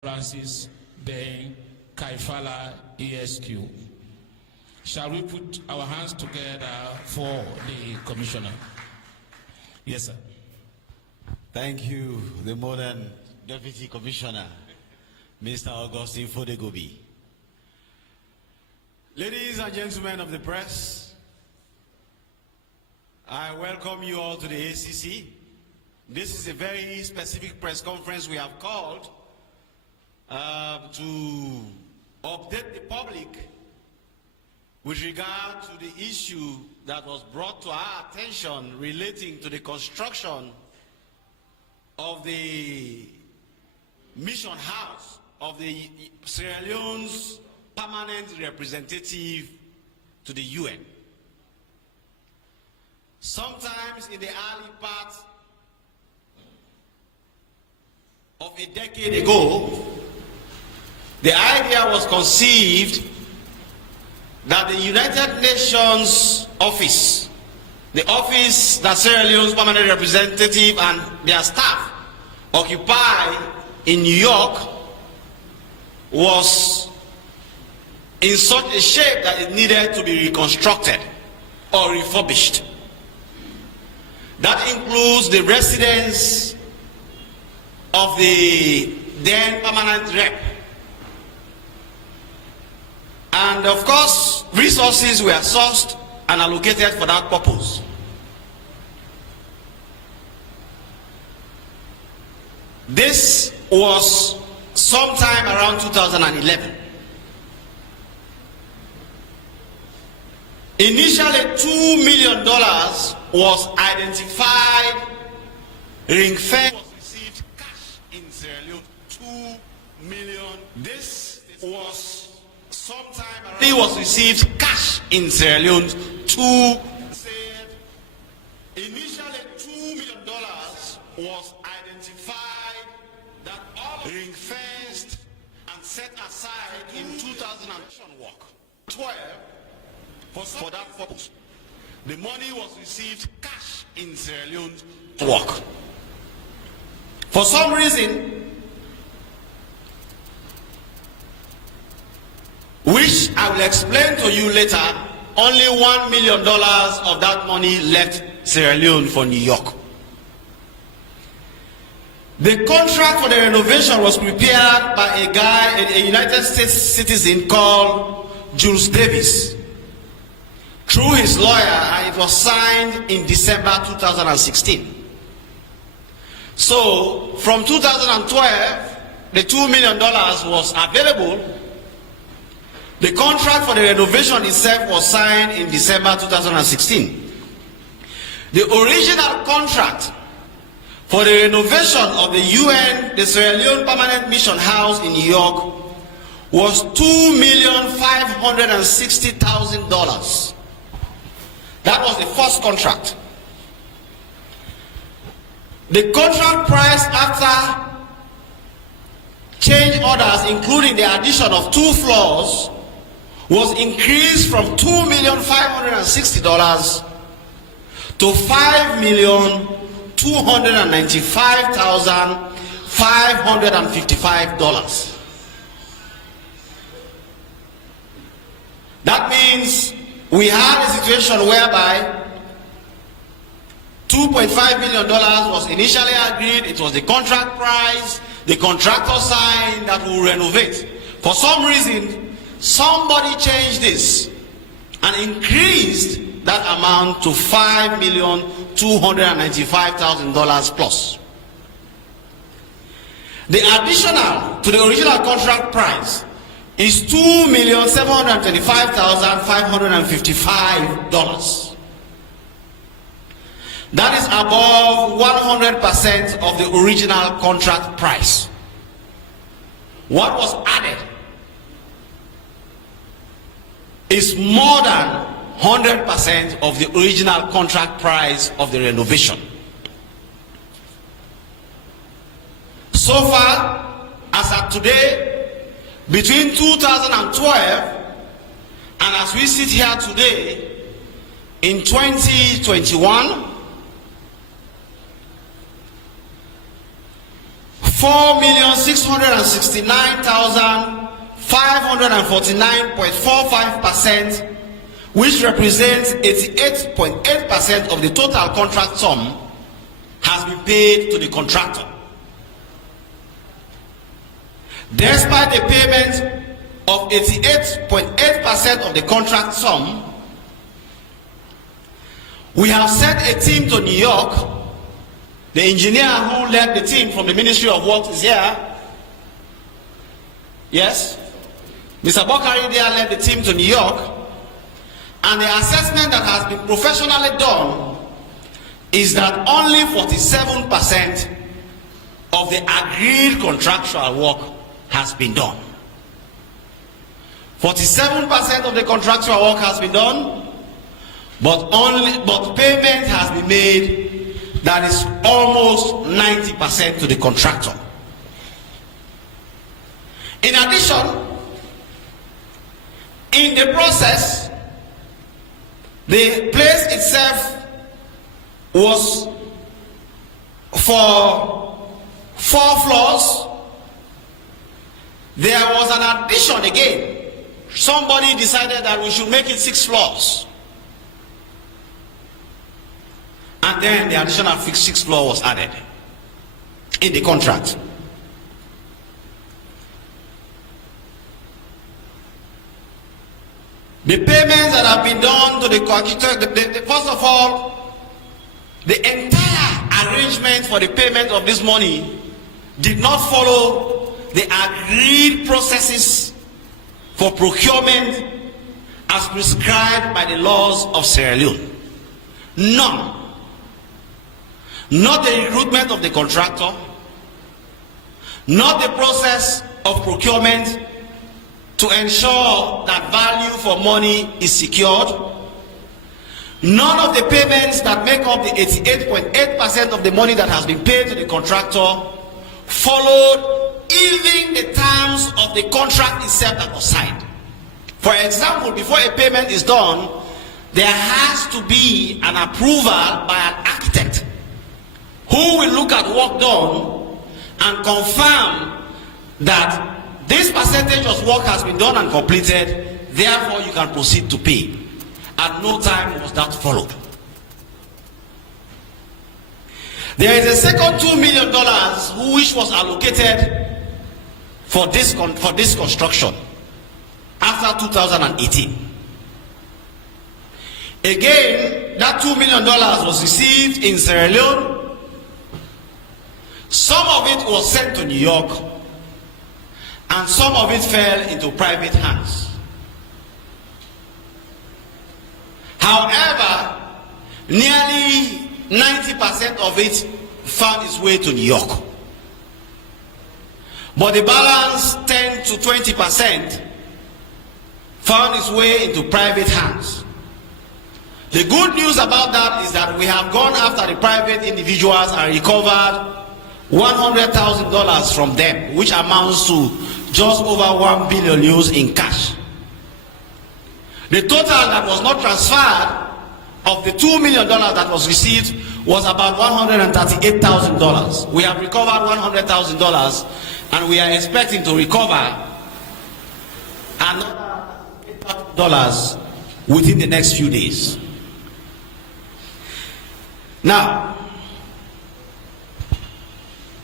Francis Ben Kaifala ESQ. Shall we put our hands together for the commissioner? Yes, sir. Thank you, the modern Deputy Commissioner, Mr. Augustine Fodegobi. Ladies and gentlemen of the press, I welcome you all to the ACC. This is a very specific press conference we have called to update the public with regard to the issue that was brought to our attention relating to the construction of the mission house of the Sierra Leone's permanent representative to the UN. Sometimes in the early part of a decade ago, the idea was conceived that the United Nations office, the office that Sierra Leone's permanent representative and their staff occupy in New York, was in such a shape that it needed to be reconstructed or refurbished. That includes the residence of the then permanent rep. And of course, resources were sourced and allocated for that purpose. This was sometime around 2011. Initially, $2 million was identified, ring-fenced, was received cash in Sierra Leone, $2 million. This was sometime around. He was received cash in Sierra Leone, initially $2 million was identified, that all ring-fenced and set aside in 2012 for that purpose. The money was received cash in Sierra Leone to work. For some reason, which I will explain to you later, only $1 million of that money left Sierra Leone for New York. The contract for the renovation was prepared by a guy, a United States citizen called Jules Davis, through his lawyer, and it was signed in December 2016. So, from 2012, the $2 million was available. The contract for the renovation itself was signed in December 2016. The original contract for the renovation of the UN, the Sierra Leone Permanent Mission House in New York, was $2,560,000. That was the first contract. The contract price after change orders, including the addition of 2 floors, was increased from $2,560,000 to $5,295,555. That means we had a situation whereby $2.5 million was initially agreed. It was the contract price. The contractor signed that will renovate. For some reason, somebody changed this and increased that amount to $5,295,000 plus. The additional to the original contract price is $2,725,555. That is above 100% of the original contract price. What was added is more than 100% of the original contract price of the renovation. So far, as of today, between 2012 and as we sit here today in 2021, 4,669,549.45%, which represents 88.8% of the total contract sum, has been paid to the contractor. Despite the payment of 88.8% of the contract sum, we have sent a team to New York. The engineer who led the team from the Ministry of Works is here. Yes? Mr. Bokari there led the team to New York. And the assessment that has been professionally done is that only 47% of the agreed contractual work has been done. 47% of the contractual work has been done, but payment has been made that is almost 90% to the contractor. In addition, in the process, the place itself was for 4 floors. There was an addition again. Somebody decided that we should make it 6 floors. And then the additional 6th floor was added in the contract. The payments that have been done to the contractor, first of all, the entire arrangement for the payment of this money did not follow the agreed processes for procurement as prescribed by the laws of Sierra Leone. None. Not the recruitment of the contractor, not the process of procurement to ensure that value for money is secured. None of the payments that make up the 88.8% of the money that has been paid to the contractor followed even the terms of the contract itself that was signed. For example, before a payment is done, there has to be an approval by an architect who will look at work done and confirm that this percentage of work has been done and completed, therefore you can proceed to pay. At no time was that followed. There is a second $2 million which was allocated for this construction after 2018. Again, that $2 million was received in Sierra Leone. Some of it was sent to New York, and some of it fell into private hands. However, nearly 90% of it found its way to New York. But the balance, 10 to 20%, found its way into private hands. The good news about that is that we have gone after the private individuals and recovered $100,000 from them, which amounts to just over $1 billion in cash. The total that was not transferred of the $2 million that was received was about $138,000. We have recovered $100,000, and we are expecting to recover another $8,000 within the next few days. Now,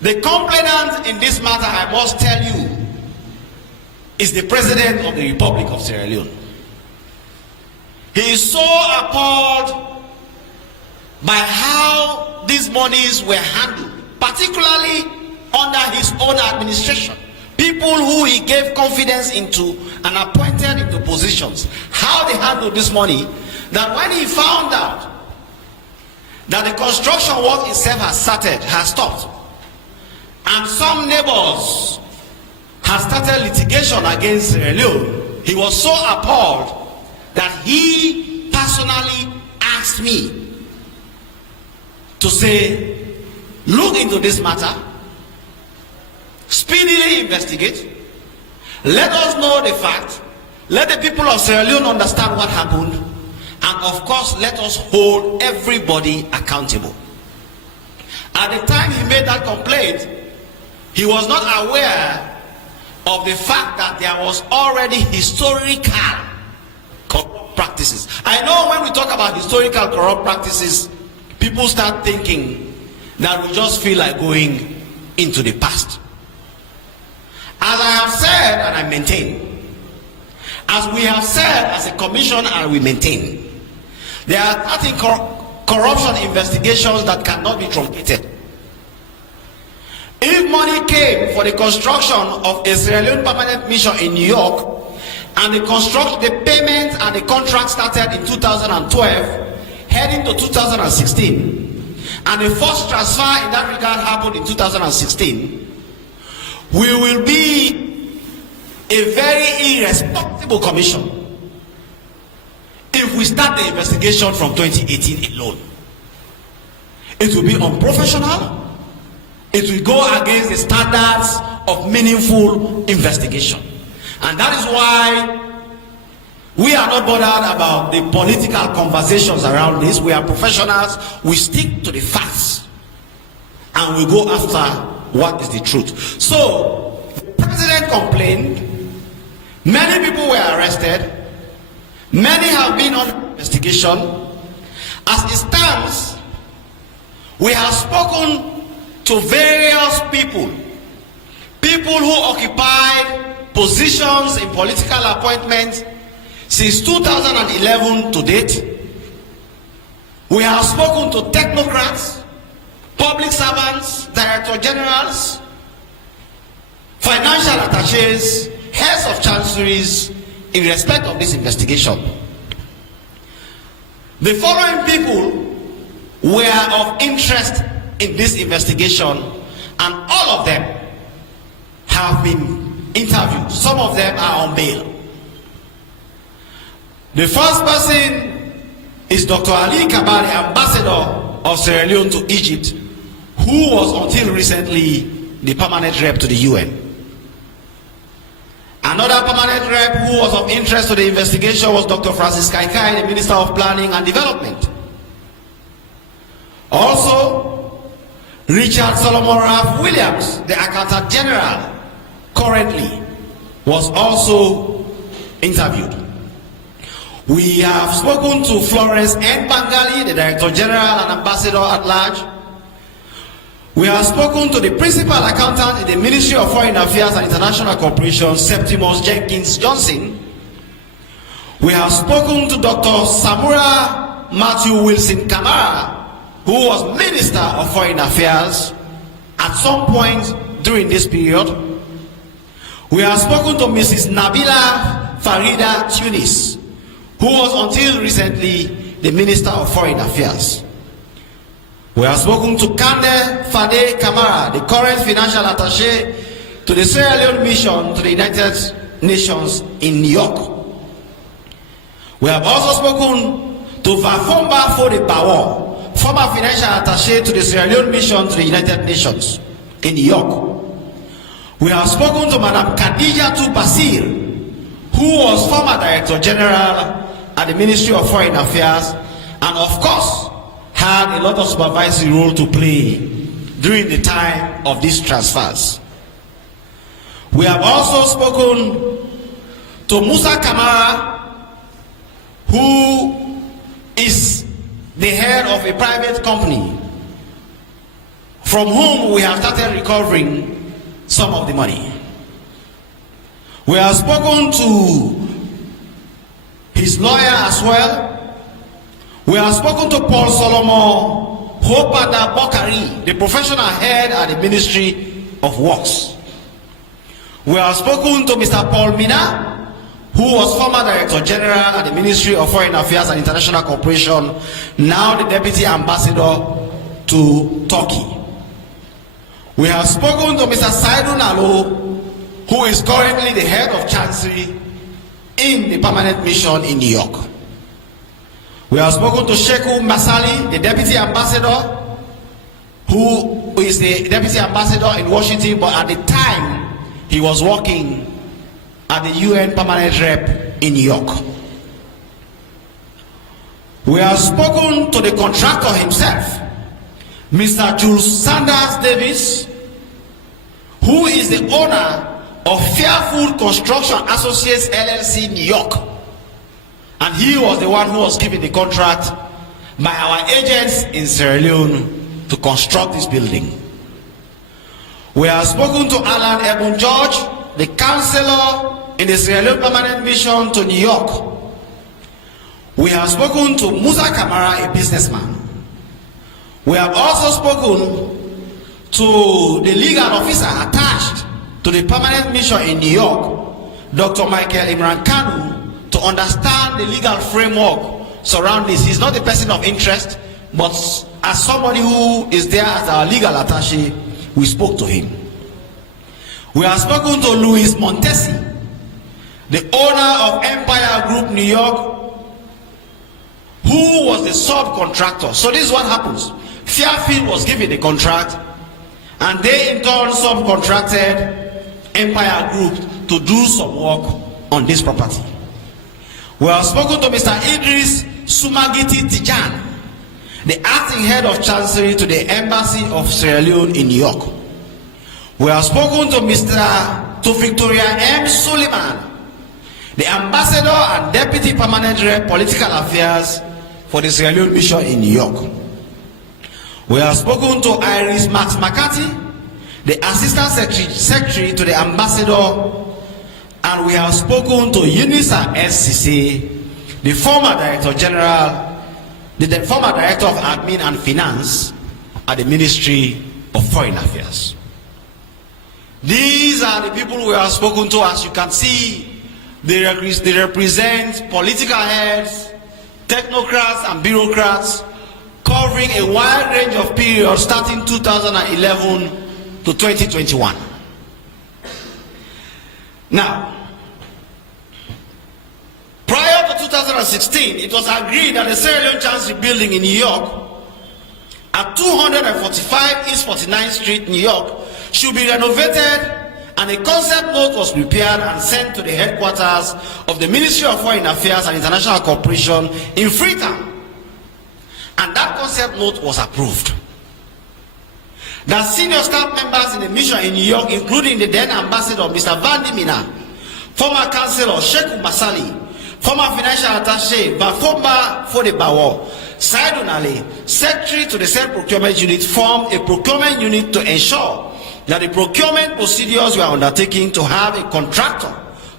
the complainant in this matter, I must tell you, is the President of the Republic of Sierra Leone. He is so appalled by how these monies were handled, particularly under his own administration. People who he gave confidence into and appointed into positions, how they handled this money, that when he found out that the construction work itself has stopped, and some neighbors have started litigation against Sierra Leone, he was so appalled that he personally asked me to say, look into this matter, speedily investigate, let us know the fact, let the people of Sierra Leone understand what happened, and of course let us hold everybody accountable. At the time he made that complaint, he was not aware of the fact that there was already historical corrupt practices. I know when we talk about historical corrupt practices, people start thinking that we just feel like going into the past. As I have said and I maintain, as we have said as a commission and we maintain, there are 13 corruption investigations that cannot be truncated. If money came for the construction of a Sierra Leone permanent mission in New York, and the payment and the contract started in 2012, heading to 2016, and the first transfer in that regard happened in 2016, we will be a very irresponsible commission if we start the investigation from 2018 alone. It will be unprofessional. It will go against the standards of meaningful investigation. And that is why we are not bothered about the political conversations around this. We are professionals. We stick to the facts. And we go after what is the truth. So, the president complained. Many people were arrested. Many have been on investigation. As it stands, we have spoken to various people who occupied positions in political appointments since 2011 to date. We have spoken to technocrats, public servants, director generals, financial attaches, heads of chanceries in respect of this investigation. The following people were of interest in this investigation, and all of them have been interviewed. Some of them are on bail. The first person is Dr. Ali Kabari, ambassador of Sierra Leone to Egypt, who was until recently the permanent rep to the UN. Another permanent rep who was of interest to the investigation was Dr. Francis Kaikai, the Minister of Planning and Development. Also, Richard Solomon Ralph Williams, the Accountant General, currently was also interviewed. We have spoken to Florence N. Bangali, the Director General and Ambassador at Large. We have spoken to the Principal Accountant in the Ministry of Foreign Affairs and International Cooperation, Septimus Jenkins Johnson. We have spoken to Dr. Samura Matthew Wilson Kamara, who was Minister of Foreign Affairs at some point during this period. We have spoken to Mrs. Nabila Farida Tunis, who was until recently the Minister of Foreign Affairs. We have spoken to Kande Fade Kamara, the current financial attaché to the Sierra Leone mission to the United Nations in New York. We have also spoken to Vafomba Fode Bawo, former financial attaché to the Sierra Leone mission to the United Nations in New York. We have spoken to Madam Khadija Basir, who was former Director General at the Ministry of Foreign Affairs, and of course had a lot of supervisory role to play during the time of these transfers. We have also spoken to Musa Kamara, who is the head of a private company from whom we have started recovering some of the money. We have spoken to his lawyer as well. We have spoken to Paul Solomon Hopada Bokari, the professional head at the Ministry of Works. We have spoken to Mr. Paul Mina, who was former Director General at the Ministry of Foreign Affairs and International Cooperation, now the Deputy Ambassador to Turkey. We have spoken to Mr. Saidu Nalo, who is currently the head of Chancery in the permanent mission in New York. We have spoken to Sheku Masali, the Deputy Ambassador, who is the Deputy Ambassador in Washington, but at the time he was working at the UN Permanent Rep in New York. We have spoken to the contractor himself, Mr. Jules Sanders Davis, who is the owner of Fairfield Construction Associates LLC, New York. And he was the one who was given the contract by our agents in Sierra Leone to construct this building. We have spoken to Alan Ebon George, the counselor in the Sierra Leone Permanent Mission to New York. We have spoken to Musa Kamara, a businessman. We have also spoken to the legal officer attached to the Permanent Mission in New York, Dr. Michael Imran Kanu, to understand the legal framework surrounding this. He's not a person of interest, but as somebody who is there as our legal attaché, we spoke to him. We have spoken to Louis Montesi, the owner of Empire Group New York, who was the subcontractor. So this is what happens. Fairfield was given the contract, and they in turn subcontracted Empire Group to do some work on this property. We have spoken to Mr. Idris Sumagiti Tijan, the acting head of Chancery to the Embassy of Sierra Leone in New York. We have spoken to Victoria M. Suleiman, the ambassador and deputy permanent rep political affairs for the Sierra Leone Mission in New York. We have spoken to Iris Max McCarthy, the assistant secretary to the ambassador, and we have spoken to Unisa SCC, the former director general, the former director of admin and finance at the Ministry of Foreign Affairs. These are the people we have spoken to. As you can see, they represent political heads, technocrats and bureaucrats, covering a wide range of periods starting 2011 to 2021. Now, prior to 2016, it was agreed that the Sierra Leone Chancery building in New York at 245 East 49th Street, New York, should be renovated, and a concept note was prepared and sent to the headquarters of the Ministry of Foreign Affairs and International Cooperation in Freetown. And that concept note was approved. The senior staff members in the mission in New York, including the then ambassador Mr. Vandi Mina, former councillor Sheikh Masali, former financial attaché Bafomba Fodebawo, Saidun Ali, secretary to the said procurement unit, formed a procurement unit to ensure that the procurement procedures were undertaken to have a contractor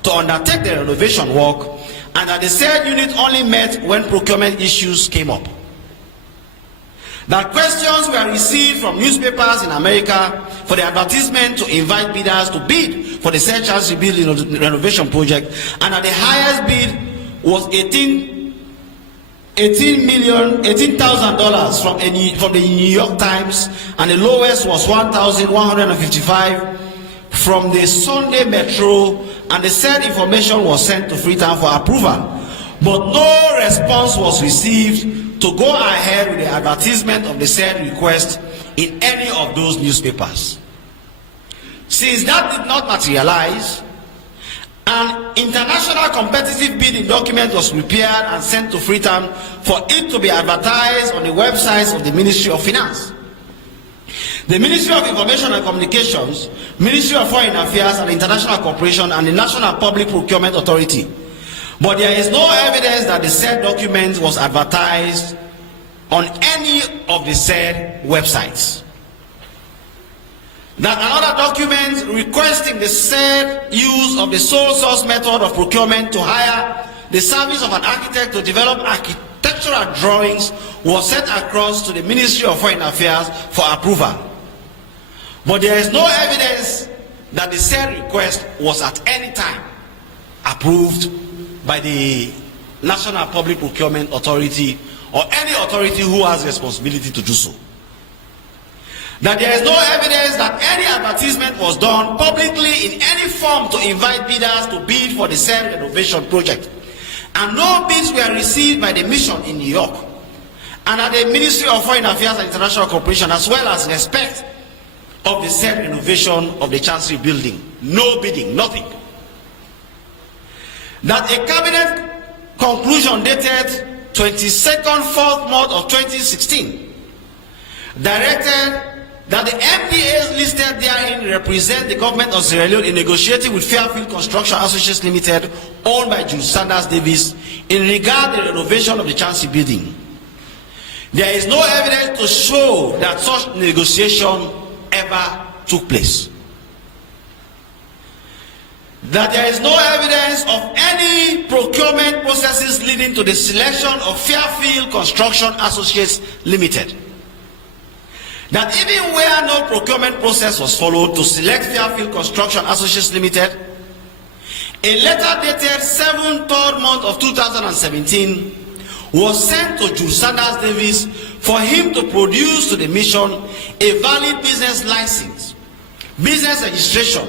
to undertake the renovation work, and that the said unit only met when procurement issues came up. That questions were received from newspapers in America for the advertisement to invite bidders to bid for the said Chancery building renovation project, and that the highest bid was $18,000 from the New York Times, and the lowest was $1,155 from the Sunday Metro, and the said information was sent to Freetown for approval, but no response was received to go ahead with the advertisement of the said request in any of those newspapers. Since that did not materialize, an international competitive bidding document was prepared and sent to Freetown for it to be advertised on the websites of the Ministry of Finance, the Ministry of Information and Communications, Ministry of Foreign Affairs and International Cooperation, and the National Public Procurement Authority. But there is no evidence that the said document was advertised on any of the said websites. That another document requesting the said use of the sole source method of procurement to hire the service of an architect to develop architectural drawings was sent across to the Ministry of Foreign Affairs for approval. But there is no evidence that the said request was at any time approved by the National Public Procurement Authority or any authority who has responsibility to do so. That there is no evidence that any advertisement was done publicly in any form to invite bidders to bid for the said renovation project, and no bids were received by the mission in New York and at the Ministry of Foreign Affairs and International Cooperation, as well as respect of the said renovation of the Chancery building. No bidding, nothing. That a cabinet conclusion dated 22nd 4th month of 2016 directed that the MDAs listed therein represent the government of Sierra Leone in negotiating with Fairfield Construction Associates Limited, owned by Jules Sanders Davis, in regard to the renovation of the Chancery building. There is no evidence to show that such negotiation ever took place. That there is no evidence of any procurement processes leading to the selection of Fairfield Construction Associates Limited. That even where no procurement process was followed to select Fairfield Construction Associates Limited, a letter dated 7th month of 2017 was sent to Jules Sanders Davis for him to produce to the mission a valid business license, business registration,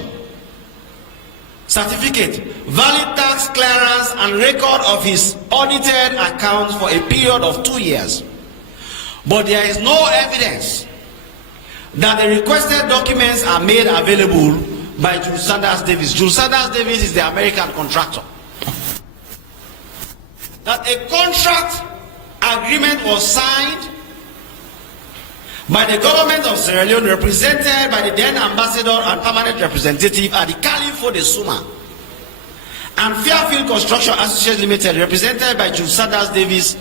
certificate, valid tax clearance, and record of his audited accounts for a period of 2 years. But there is no evidence that the requested documents are made available by Jules Sanders Davis. Jules Sanders Davis is the American contractor. That a contract agreement was signed by the government of Sierra Leone, represented by the then ambassador and permanent representative at the Caliph de Suma, and Fairfield Construction Associates Limited, represented by Jules Sanders Davis,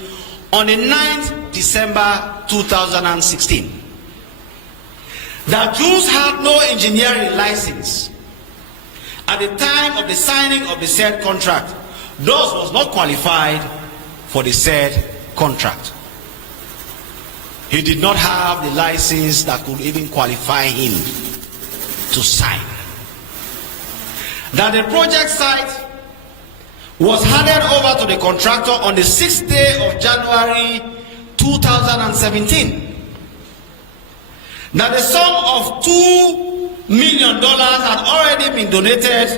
on the 9th December 2016. That Jules had no engineering license at the time of the signing of the said contract, thus was not qualified for the said contract. He did not have the license that could even qualify him to sign. That the project site was handed over to the contractor on the 6th day of January 2017. That the sum of $2 million had already been donated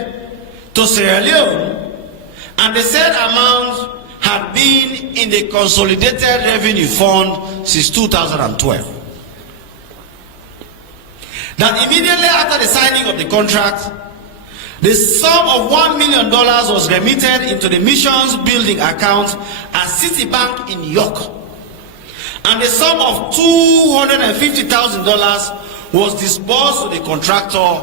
to Sierra Leone, and the said amount had been in the Consolidated Revenue Fund since 2012. That immediately after the signing of the contract, the sum of $1 million was remitted into the missions building account at Citibank in New York, and the sum of $250,000 was disbursed to the contractor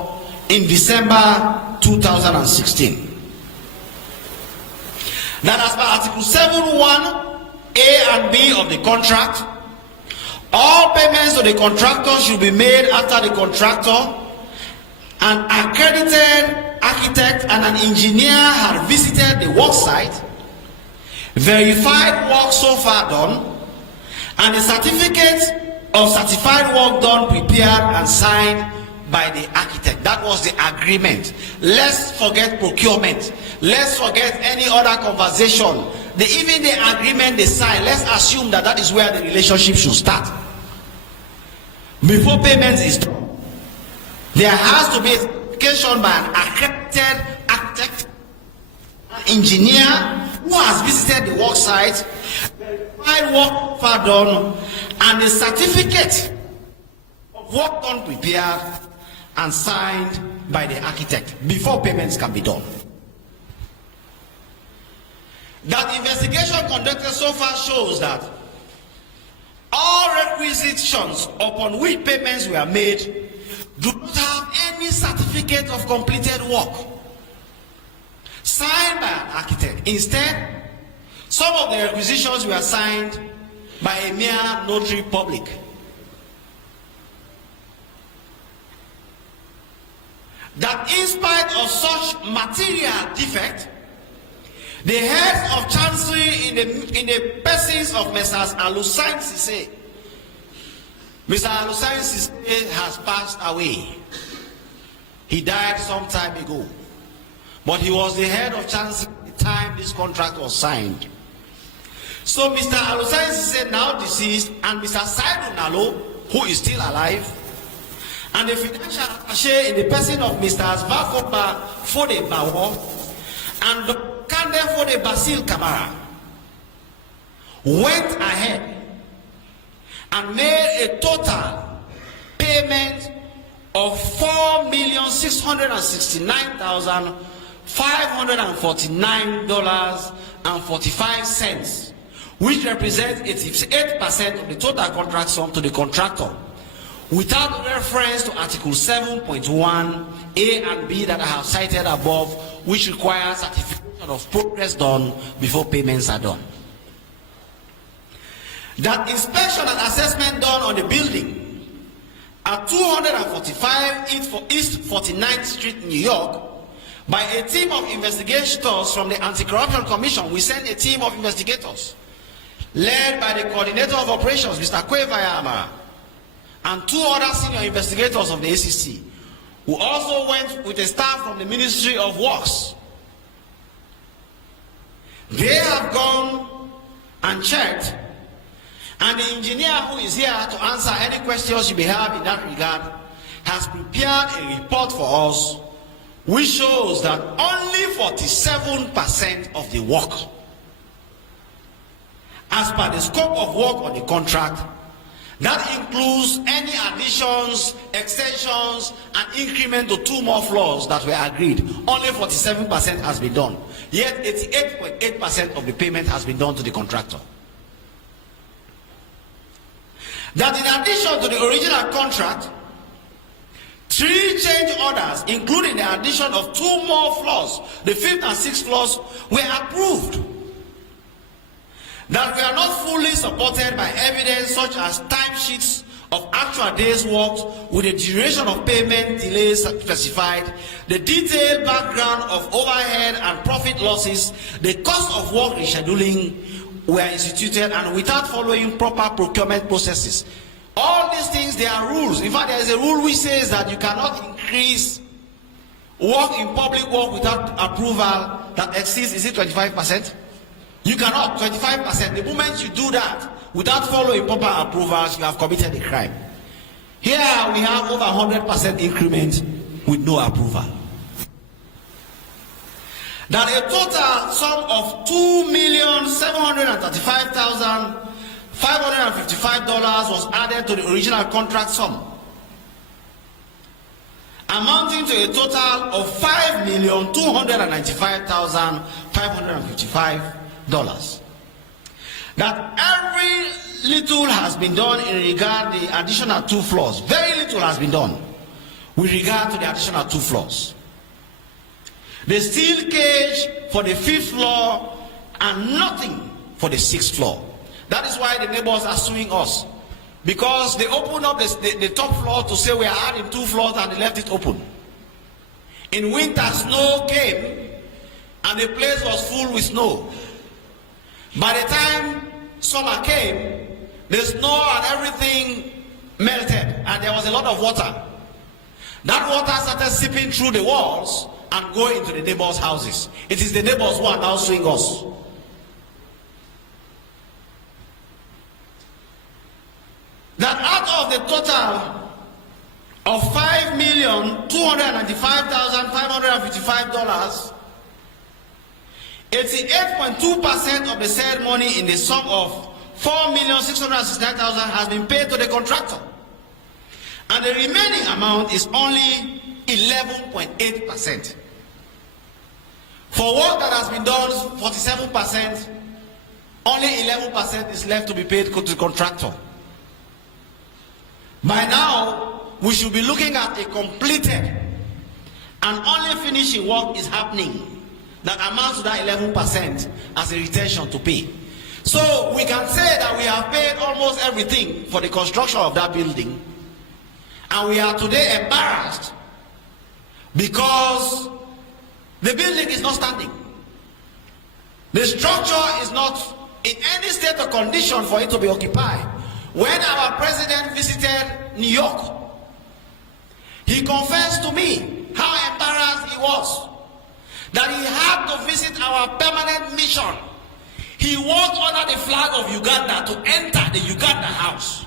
in December 2016. That as per Article 7(1)(a) and (b) of the contract, all payments to the contractor should be made after the contractor, an accredited architect and an engineer had visited the work site, verified work so far done, and a certificate of certified work done prepared and signed by the architect. That was the agreement. Let's forget procurement. Let's forget any other conversation. Even the agreement they signed, let's assume that that is where the relationship should start. Before payment is done, there has to be a certification by an accredited architect, an engineer who has visited the work site, verified work far done, and a certificate of work done prepared and signed by the architect before payments can be done. That investigation conducted so far shows that all requisitions upon which payments were made do not have any certificate of completed work signed by an architect. Instead, some of the requisitions were signed by a mere notary public. That in spite of such material defect, the heads of Chancery in the persons of Messrs. Alusain Sise, Mr. Alusain Sise has passed away. He died some time ago, but he was the head of Chancery at the time this contract was signed. So Mr. Alusain Sise, now deceased, and Mr. Saidu Nalo, who is still alive, and the financial attaché in the person of Mr. Asvakoba Fode Bawo and the Kande Fode Basil Kamara went ahead and made a total payment of $4,669,549.45, which represents 88% of the total contract sum to the contractor, without reference to Article 7.1 A and B that I have cited above, which requires certification of progress done before payments are done. That inspection and assessment done on the building at 245 East 49th Street, New York, by a team of investigators from the Anti-Corruption Commission. We sent a team of investigators led by the coordinator of operations, Mr. Kwevayama, and 2 other senior investigators of the ACC, who also went with a staff from the Ministry of Works. They have gone and checked, and the engineer who is here to answer any questions you may have in that regard has prepared a report for us which shows that only 47% of the work, as per the scope of work on the contract, that includes any additions, extensions, and increment to 2 more floors that were agreed, only 47% has been done. Yet 88.8% of the payment has been done to the contractor. That in addition to the original contract, 3 change orders, including the addition of 2 more floors, the 5th and 6th floors, were approved. That we are not fully supported by evidence such as timesheets of actual days worked with the duration of payment delays specified, the detailed background of overhead and profit losses, the cost of work rescheduling were instituted, and without following proper procurement processes. All these things, they are rules. In fact, there is a rule which says that you cannot increase work in public work without approval that exceeds, is it 25%? You cannot, 25%. The moment you do that without following proper approvals, you have committed a crime. Here we have over 100% increment with no approval. That a total sum of $2,735,555 was added to the original contract sum, amounting to a total of $5,295,555. That every little has been done in regard to the additional 2 floors. Very little has been done with regard to the additional 2 floors. The steel cage for the 5th floor and nothing for the 6th floor. That is why the neighbors are suing us, because they opened up the top floor to say we are adding 2 floors and they left it open. In winter, snow came and the place was full with snow. By the time summer came, the snow and everything melted and there was a lot of water. That water started seeping through the walls and going into the neighbors' houses. It is the neighbors who are now suing us. That out of the total of $5,295,555, 88.2% of the said money in the sum of $4,669,000 has been paid to the contractor, and the remaining amount is only 11.8%. For work that has been done, 47%, only 11% is left to be paid to the contractor. By now, we should be looking at a completed and only finishing work is happening that amounts to that 11% as a retention to pay. So we can say that we have paid almost everything for the construction of that building, and we are today embarrassed because the building is not standing. The structure is not in any state or condition for it to be occupied. When our president visited New York, he confessed to me how embarrassed he was that he had to visit our permanent mission. He walked under the flag of Uganda to enter the Uganda house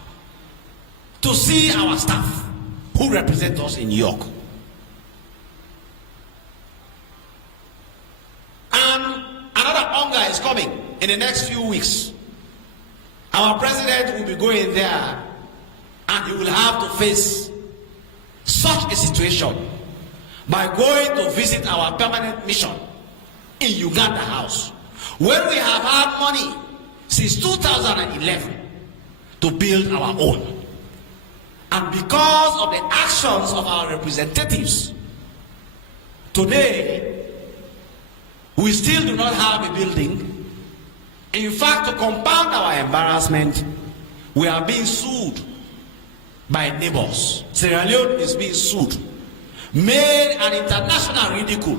to see our staff who represent us in New York. And another hunger is coming in the next few weeks. Our president will be going there and he will have to face such a situation by going to visit our permanent mission in Uganda house, where we have had money since 2011 to build our own. And because of the actions of our representatives, today, we still do not have a building. In fact, to compound our embarrassment, we are being sued by neighbors. Sierra Leone is being sued, made an international ridicule.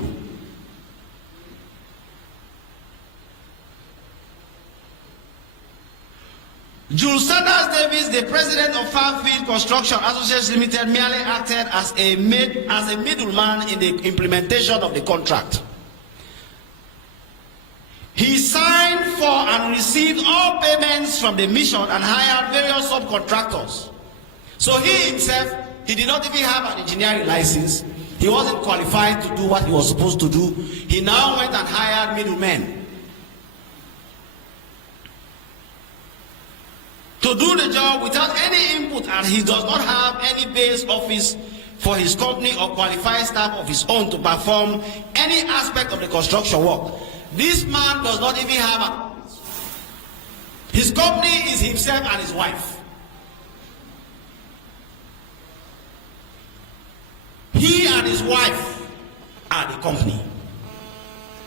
Jules Sanders Davis, the president of Farmfield Construction Associates Limited, merely acted as a middleman in the implementation of the contract. He signed for and received all payments from the mission and hired various subcontractors. So he himself, he did not even have an engineering license. He wasn't qualified to do what he was supposed to do. He now went and hired middlemen to do the job without any input, and he does not have any base office for his company or qualified staff of his own to perform any aspect of the construction work. This man does not even have his company is himself and his wife. He and his wife are the company.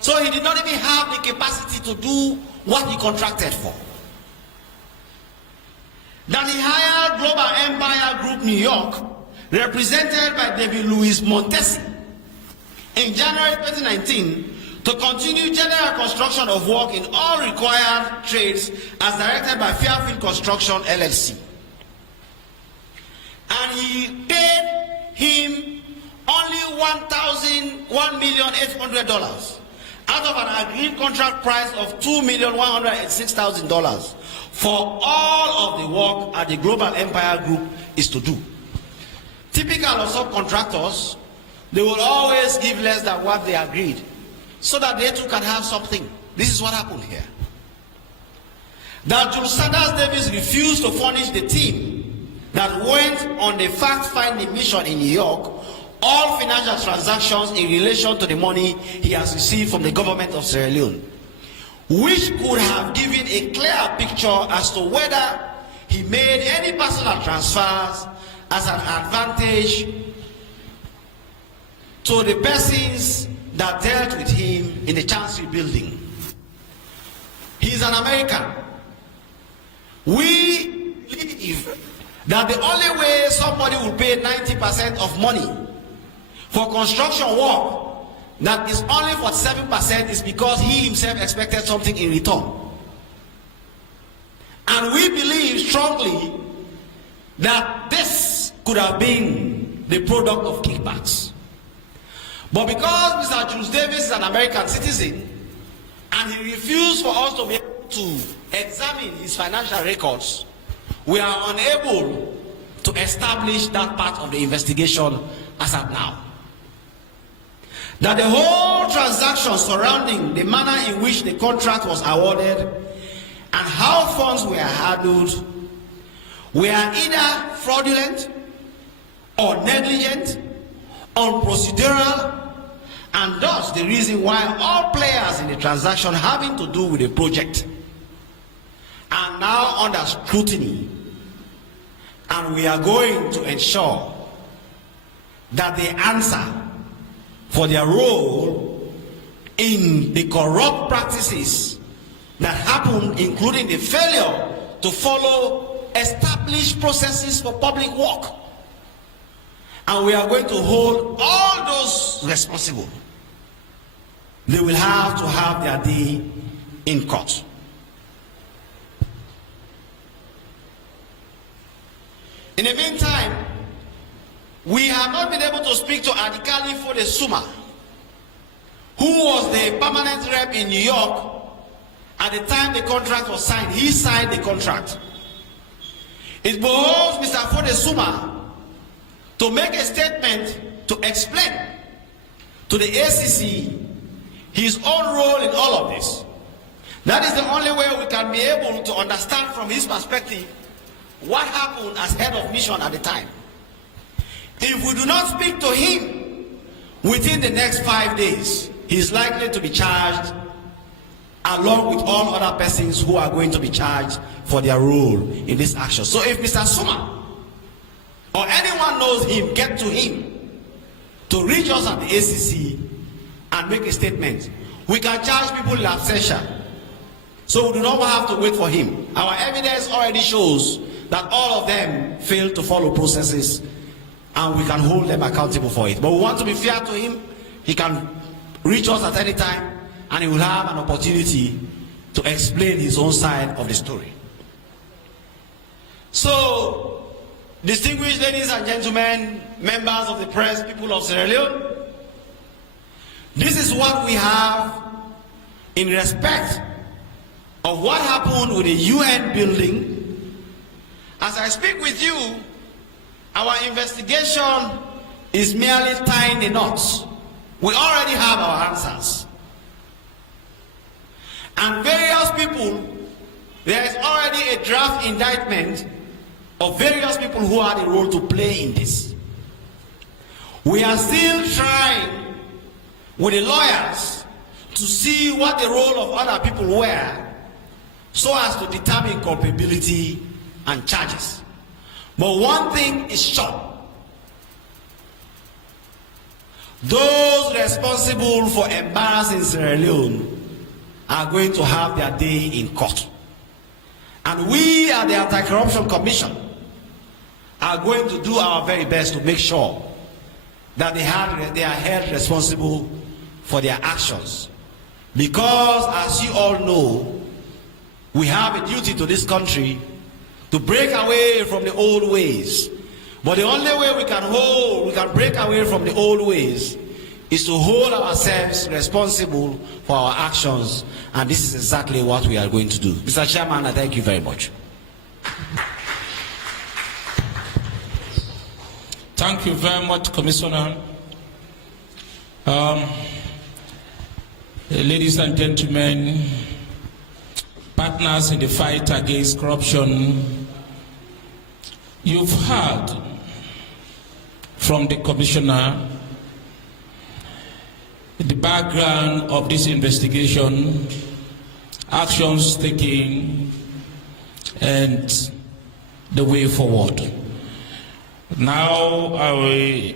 So he did not even have the capacity to do what he contracted for. That he hired Global Empire Group New York, represented by David Louis Montesi, in January 2019, to continue general construction of work in all required trades as directed by Fairfield Construction LLC. And he paid him only $1,800,000 out of an agreed contract price of $2,186,000 for all of the work that the Global Empire Group is to do. Typical of subcontractors, they will always give less than what they agreed, so that they too can have something. This is what happened here. That Jules Sanders Davis refused to furnish the team that went on the fact-finding mission in New York all financial transactions in relation to the money he has received from the government of Sierra Leone, which could have given a clear picture as to whether he made any personal transfers as an advantage to the persons that dealt with him in the Chancery building. He's an American. We believe that the only way somebody will pay 90% of money for construction work that is only for 7% is because he himself expected something in return. And we believe strongly that this could have been the product of kickbacks. But because Mr. Jules Davis is an American citizen and he refused for us to be able to examine his financial records, we are unable to establish that part of the investigation as at now. That the whole transaction surrounding the manner in which the contract was awarded and how funds were handled were either fraudulent or negligent, unprocedural, and thus the reason why all players in the transaction having to do with the project are now under scrutiny. And we are going to ensure that they answer for their role in the corrupt practices that happened, including the failure to follow established processes for public work. And we are going to hold all those responsible. They will have to have their day in court. In the meantime, we have not been able to speak to Adikali Fode-Suma, who was the permanent rep in New York at the time the contract was signed. He signed the contract. It behoves Mr. Fode-Suma to make a statement to explain to the ACC his own role in all of this. That is the only way we can be able to understand from his perspective what happened as head of mission at the time. If we do not speak to him within the next 5 days, he is likely to be charged along with all other persons who are going to be charged for their role in this action. So if Mr. Suma or anyone knows him, get to him to reach us at the ACC and make a statement. We can charge people in absentia, so we do not have to wait for him. Our evidence already shows that all of them failed to follow processes, and we can hold them accountable for it. But we want to be fair to him. He can reach us at any time, and he will have an opportunity to explain his own side of the story. So, distinguished ladies and gentlemen, members of the press, people of Sierra Leone, this is what we have in respect of what happened with the UN building. As I speak with you, our investigation is merely tying the knots. We already have our answers. And various people, there is already a draft indictment of various people who had a role to play in this. We are still trying with the lawyers to see what the role of other people were, so as to determine culpability and charges. But one thing is sure: those responsible for embarrassing Sierra Leone are going to have their day in court. And we at the Anti-Corruption Commission are going to do our very best to make sure that they are held responsible for their actions. Because, as you all know, we have a duty to this country to break away from the old ways. But the only way we can break away from the old ways is to hold ourselves responsible for our actions. And this is exactly what we are going to do. Mr. Chairman, I thank you very much. Thank you very much, Commissioner. Ladies and gentlemen, partners in the fight against corruption, you've heard from the Commissioner the background of this investigation, actions taken, and the way forward. Now I will